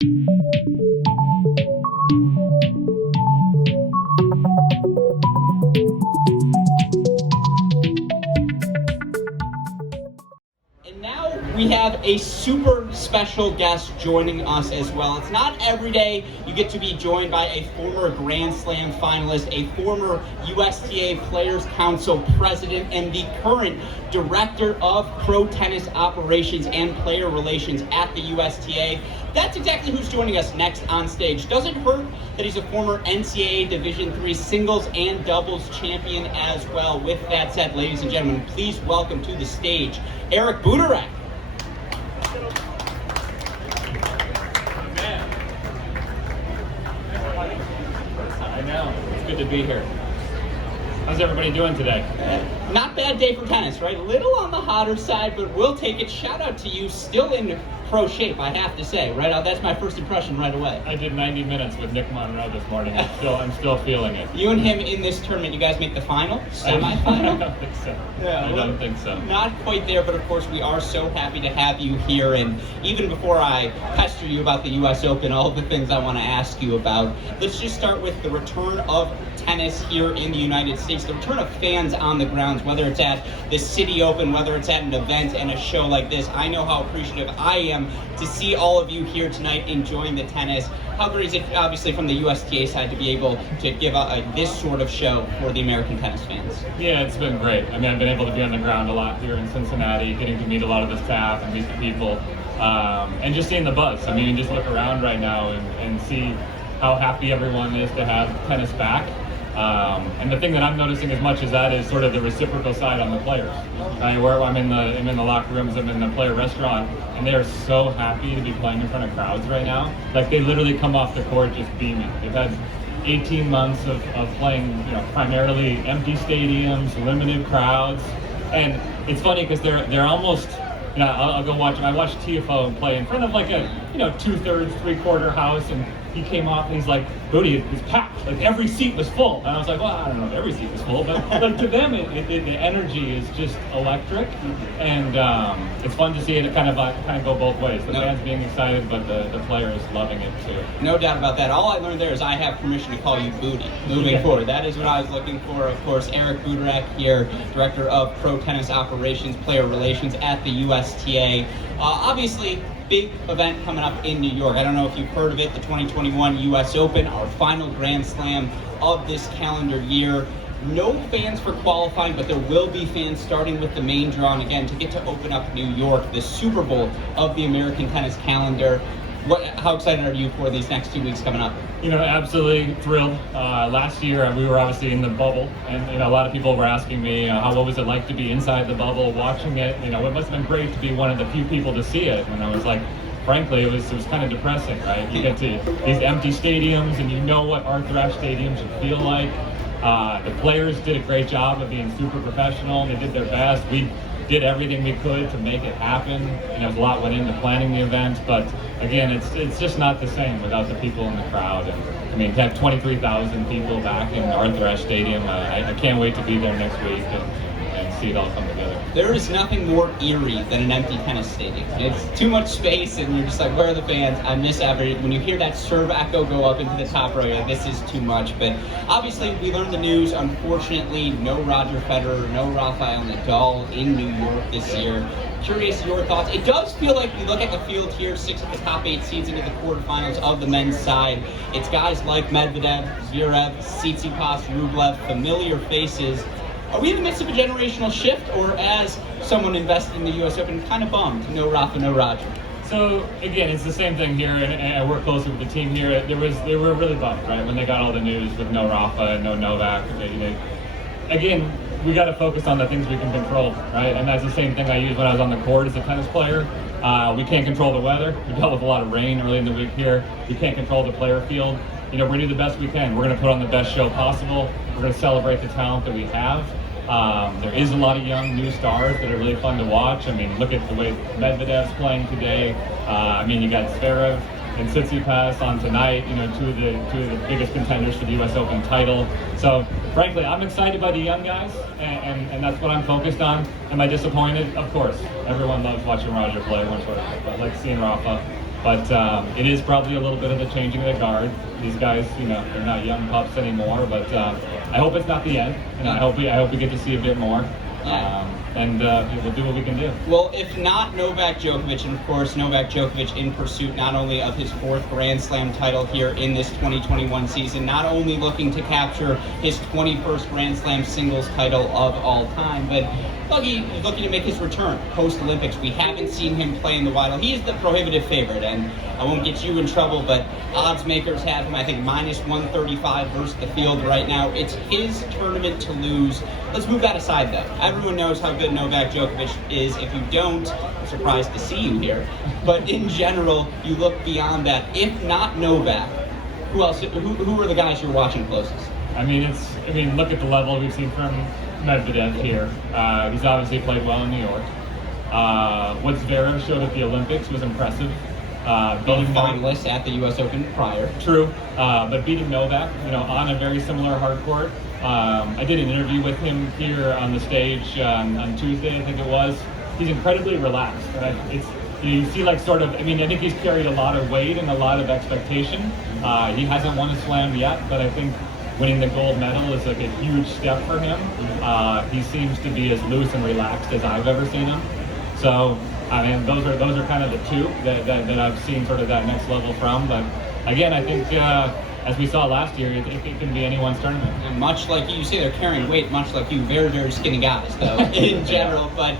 And now we have a super special guest joining us as well. It's not every day you get to be joined by a former Grand Slam finalist, a former USTA Players Council president, and the current director of pro tennis operations and player relations at the USTA. That's exactly who's joining us next on stage. Doesn't hurt that he's a former NCAA Division III singles and doubles champion as well. With that said, ladies and gentlemen, please welcome to the stage Alex Butorac. I know. It's good to be here. How's everybody doing today? Not bad day for tennis, right? A little on the hotter side, but we'll take it. Shout out to you, still in pro shape, I have to say. Right out, that's my first impression right away. I did 90 minutes with Nick Monroe this morning. I'm still feeling it. You and him in this tournament, you guys make the final? Semi-final? I don't think so. Yeah, I don't think so. Not quite there, but of course we are so happy to have you here. And even before I pester you about the US Open, all the things I want to ask you about, let's just start with the return of tennis here in the United States, the return of fans on the grounds, whether it's at the City Open, whether it's at an event and a show like this. I know how appreciative I am to see all of you here tonight enjoying the tennis. How great is it, obviously, from the USTA side to be able to give this sort of show for the American tennis fans? Yeah, it's been great. I mean, I've been able to be on the ground a lot here in Cincinnati, getting to meet a lot of the staff and meet the people, and just seeing the buzz. I mean, you just look around right now and see how happy everyone is to have tennis back. And the thing that I'm noticing as much as that is sort of the reciprocal side on the players. Right? Where I'm in the locker rooms, I'm in the player restaurant, and they are so happy to be playing in front of crowds right now. Like, they literally come off the court just beaming. They've had 18 months of playing, primarily empty stadiums, limited crowds, and it's funny because they're almost. I'll go watch him. I watched TFO play in front of like a 2/3, 3/4 house, and he came off and he's like, "Booty, it's packed. Like, every seat was full." And I was like, "Well, I don't know if every seat was full, but like, to them, the energy is just electric, and it's fun to see it kind of go both ways. The fans being excited, but the players loving it too." No doubt about that. All I learned there is I have permission to call you Booty moving forward. That is what I was looking for. Of course, Alex Gruskin here, director of pro tennis operations, player relations at the USTA. Obviously, big event coming up in New York. I don't know if you've heard of it, the 2021 US Open, our final Grand Slam of this calendar year. No fans for qualifying, but there will be fans starting with the main draw, and again, to get to open up New York, the Super Bowl of the American tennis calendar. How excited are you for these next 2 weeks coming up? Absolutely thrilled. Last year we were obviously in the bubble, and a lot of people were asking me, what was it like to be inside the bubble, watching it? It must have been great to be one of the few people to see it. And I was like, frankly, it was kind of depressing, right? You get to these empty stadiums, and you know what Arthur Ashe Stadium should feel like. The players did a great job of being super professional. They did their best. We did everything we could to make it happen. A lot went into planning the event, but again, it's just not the same without the people in the crowd. And I mean, to have 23,000 people back in Arthur Ashe Stadium, I can't wait to be there next week and see it all come together. There is nothing more eerie than an empty tennis stadium. It's too much space, and you're just like, where are the fans? I miss everything. When you hear that serve echo go up into the top row, you're like, this is too much. But obviously, we learned the news. Unfortunately, no Roger Federer, no Rafael Nadal in New York this year. Curious your thoughts. It does feel like we look at the field here, 6 of the top 8 seeds into the quarterfinals of the men's side. It's guys like Medvedev, Zverev, Tsitsipas, Rublev, familiar faces. Are we in the midst of a generational shift, or as someone invested in the US Open, kind of bummed? No Rafa, no Roger. So again, it's the same thing here, and I work closely with the team here. They were really bummed, right, when they got all the news with no Rafa and no Novak. Again, we got to focus on the things we can control, right? And that's the same thing I used when I was on the court as a tennis player. We can't control the weather. We dealt with a lot of rain early in the week here. We can't control the player field. We're going to do the best we can. We're going to put on the best show possible. We're going to celebrate the talent that we have. There is a lot of young new stars that are really fun to watch. I mean, look at the way Medvedev's playing today. You got Zverev and Tsitsipas on tonight, two of the biggest contenders for the US Open title. So frankly, I'm excited by the young guys, and that's what I'm focused on. Am I disappointed? Of course. Everyone loves watching Roger play, but I like seeing Rafa. But it is probably a little bit of the changing of the guard. These guys, they're not young pups anymore. But I hope it's not the end. I hope we get to see a bit more. And we'll do what we can do. Well, if not Novak Djokovic, and of course Novak Djokovic in pursuit not only of his 4th Grand Slam title here in this 2021 season, not only looking to capture his 21st Grand Slam singles title of all time, but looking to make his return post-Olympics. We haven't seen him play in the wild. He is the prohibitive favorite, and I won't get you in trouble, but odds makers have him, I think, minus 135 versus the field right now. It's his tournament to lose. Let's move that aside, though. Everyone knows how good Novak Djokovic is. If you don't, I'm surprised to see you here. But in general, you look beyond that. If not Novak, who else? Who are the guys you're watching closest? I mean, look at the level we've seen from Medvedev here. He's obviously played well in New York. What Zverev showed at the Olympics was impressive. Being finalist at the U.S. Open prior. True, but beating Novak, on a very similar hard court. I did an interview with him here on the stage on Tuesday, I think it was. He's incredibly relaxed. You see, I think he's carried a lot of weight and a lot of expectation. He hasn't won a slam yet, but I think winning the gold medal is like a huge step for him. He seems to be as loose and relaxed as I've ever seen him. So, those are kind of the two that I've seen sort of that next level from. But again, I think as we saw last year, it can be anyone's tournament. And much like you say, they're carrying weight, much like you, very, very skinny guys, though, in general. But,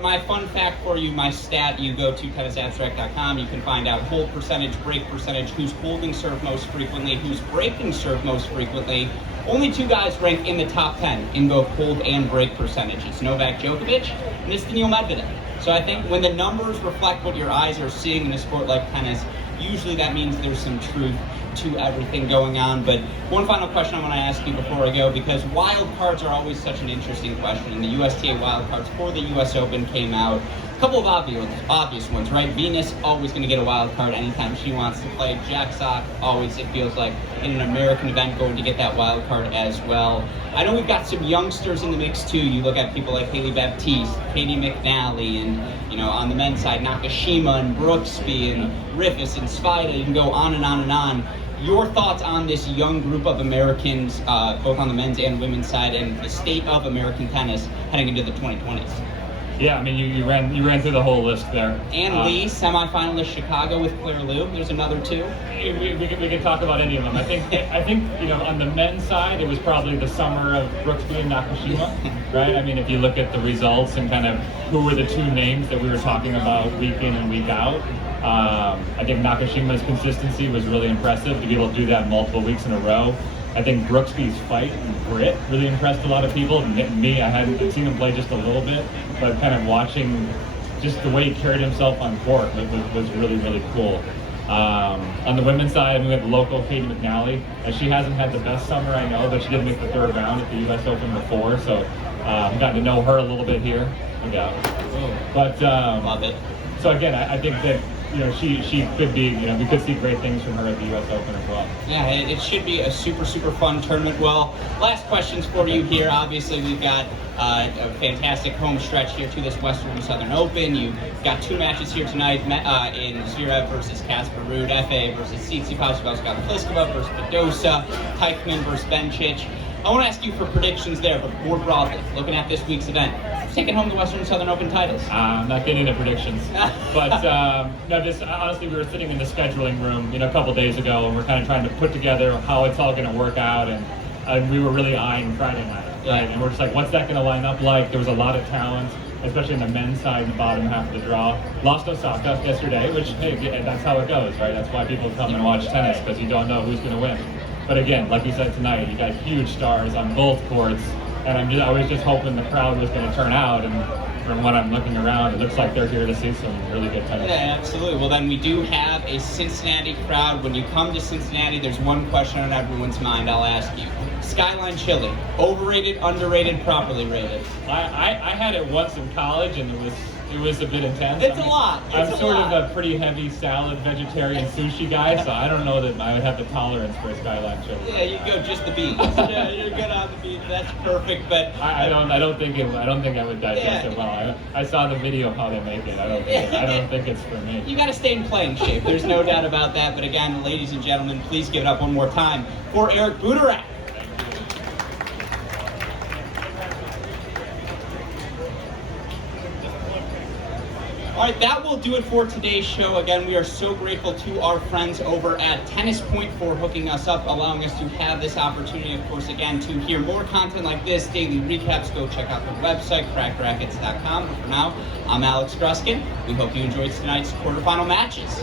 my fun fact for you, my stat, you go to tennisabstract.com, you can find out hold percentage, break percentage, who's holding serve most frequently, who's breaking serve most frequently. Only 2 guys rank in the top 10 in both hold and break percentage. It's Novak Djokovic and it's Daniil Medvedev. So I think when the numbers reflect what your eyes are seeing in a sport like tennis, usually that means there's some truth to everything going on. But one final question I want to ask you before I go, because wild cards are always such an interesting question, and the USTA wild cards for the US Open came out. A couple of obvious ones, right? Venus always going to get a wild card anytime she wants to play. Jack Sock always, it feels like, in an American event going to get that wild card as well. I know we've got some youngsters in the mix too. You look at people like Haley Baptiste, Katie McNally, and on the men's side, Nakashima and Brooksby and Riffus and Svida. You can go on and on and on. Your thoughts on this young group of Americans, both on the men's and women's side, and the state of American tennis heading into the 2020s? Yeah, you ran through the whole list there. Ann Lee, semifinalist Chicago with Claire Liu. There's another 2. We can talk about any of them. I think on the men's side, it was probably the summer of Brooksby and Nakashima, right? If you look at the results and kind of who were the 2 names that we were talking about week in and week out. I think Nakashima's consistency was really impressive to be able to do that multiple weeks in a row. I think Brooksby's fight and grit really impressed a lot of people. Me, I hadn't seen him play just a little bit, but kind of watching just the way he carried himself on court was really, really cool. On the women's side, we have local Katie McNally. She hasn't had the best summer, I know, but she did make the 3rd round at the U.S. Open before, so I've gotten to know her a little bit here. Yeah. But love it. So again, I think that she could be, we could see great things from her at the U.S. Open as well. Yeah, it should be a super, super fun tournament. Well, last questions for you here. Obviously, we've got a fantastic home stretch here to this Western and Southern Open. You've got 2 matches here tonight in Zverev versus Casper Ruud, FA versus Tsitsipas. You've also got Pliskova versus Badosa, Teichmann versus Bencic. I want to ask you for predictions there, but more broadly, looking at this week's event, who's taking home the Western and Southern Open titles? I'm not getting into predictions, but honestly, we were sitting in the scheduling room, a couple days ago, and we're kind of trying to put together how it's all going to work out, and we were really eyeing Friday night, right? And we're just like, what's that going to line up like? There was a lot of talent, especially in the men's side in the bottom half of the draw. Lost Osaka yesterday, which, hey, that's how it goes, right? That's why people come and watch tennis, because you don't know who's going to win. But again, like we said tonight, you got huge stars on both courts, and I was just hoping the crowd was going to turn out, and from what I'm looking around, it looks like they're here to see some really good tennis. Yeah, absolutely. Well, then we do have a Cincinnati crowd. When you come to Cincinnati, there's one question on everyone's mind I'll ask you. Skyline Chili, overrated, underrated, properly rated? I had it once in college, and it was a bit intense. It's a lot. I'm It's a sort lot. of a pretty heavy salad, vegetarian sushi guy, so I don't know that I would have the tolerance for a skyline chili. Yeah, you go just the beans. Yeah, you're good on the beans. That's perfect. But I don't think I would digest Yeah. it well. I saw the video of how they make it. I don't think it's for me. you got to stay in playing shape. There's no doubt about that. But again, ladies and gentlemen, please give it up one more time for Eric Butorac. All right, that will do it for today's show. Again, we are so grateful to our friends over at Tennis Point for hooking us up, allowing us to have this opportunity, of course, again, to hear more content like this, daily recaps. Go check out the website, crackrackets.com. But for now, I'm Alex Gruskin. We hope you enjoyed tonight's quarterfinal matches.